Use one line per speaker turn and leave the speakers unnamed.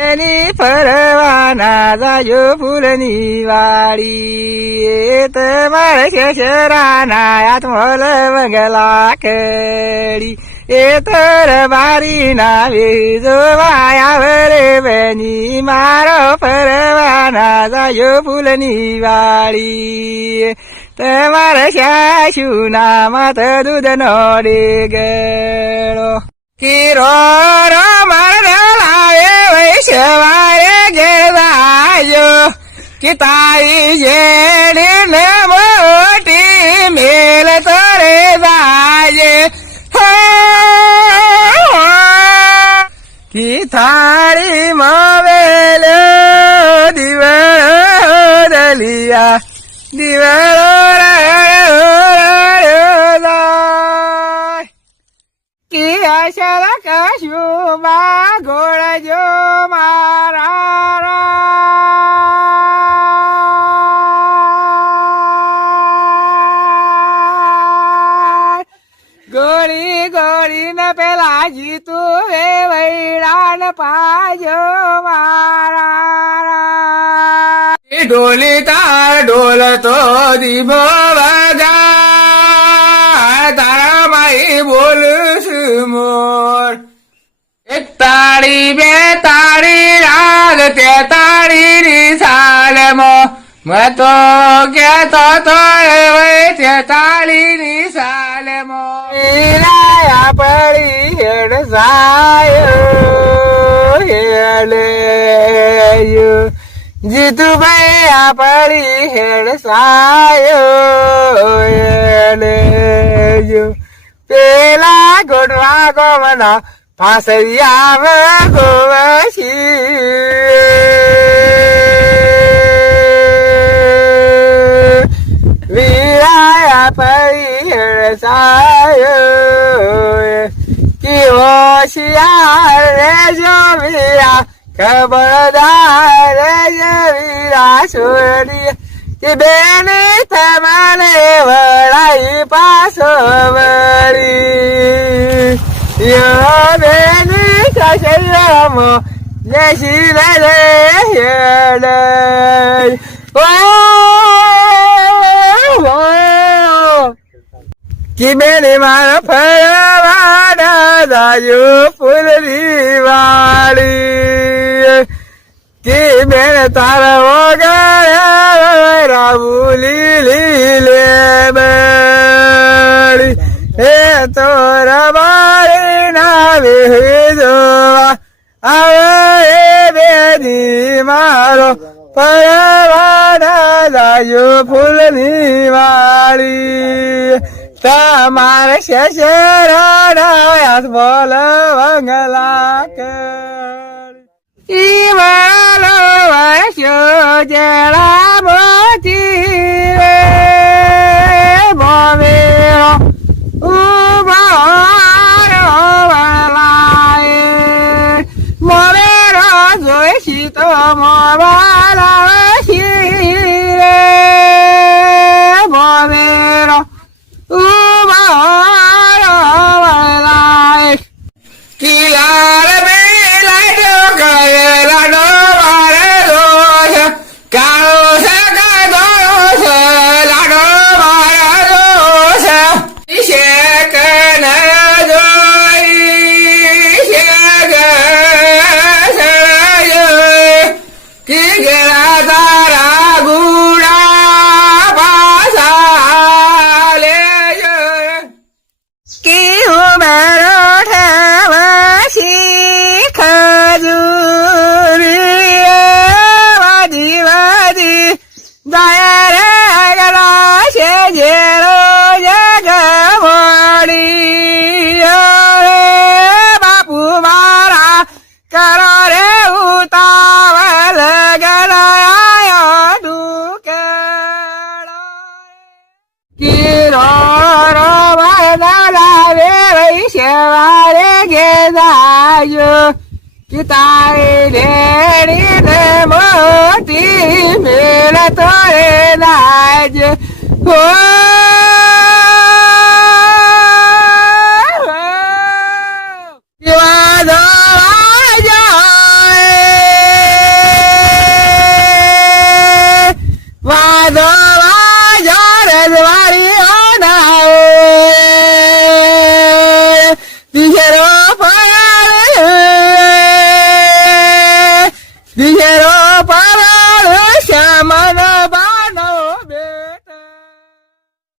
એની ફરવાના જાયો ફૂલની વાડી. એ તમારે ખેરાના આત્મલ વગલા કડી એ તર બારી ના જોવા આવે રે બેની. મારો ફરવાના જાયો ફૂલની વાડી. તમારે શાશુના માત દૂધનો ડેગડો. કીરો વૈશ્વારે ગેવાયો કે તારી જેડી ને મોટી મેલ તરે વાયે કી થાળી મવેલ દિવળ દલિયા દિવળ કે અસર કશું માં ગોળજો મારા. ગોળી ગોળી ને પેલા જીતું રે વૈરા ને પાજો મારા. ઢોલી તાર ઢોલ દીભો વગા એક તાળી, બે તાળી રાગ તે તાળી ની સાલમો મેં તો કેતો તો હવે તે તાળી ની સાલમો લાયા પડી હેડ સાયો હેડેયો જીતુભાઈ પડી હેડ સાયો હેડેયો પેલા ગોઠવા ગોમના પાસરિયા ગોવશી વીરાયા પરી સાયો. કે હોશિયાર રેજો વીરા. ખબરદાર રેજો વીરા છોડી કે બેની તમને વળાઈ પાછો વળી. યો બેની કસરમો લેશી લે લે હેડે ઓ ઓ કે બેને મારા ફરવાના બેની મારો ફરવાના દાયો ફૂલની વાળી. તમારે શેષરાડાયાસ બોલ બંગલા કરી વાલો વાસ્યો જરા મોતી રે મોમેરો ઉભારો વલાય જોઈશી તો મોવાલા રે. મોમેરો કે તારી રેડી ને મોટી મેળ તો એલાજ હો! વાદો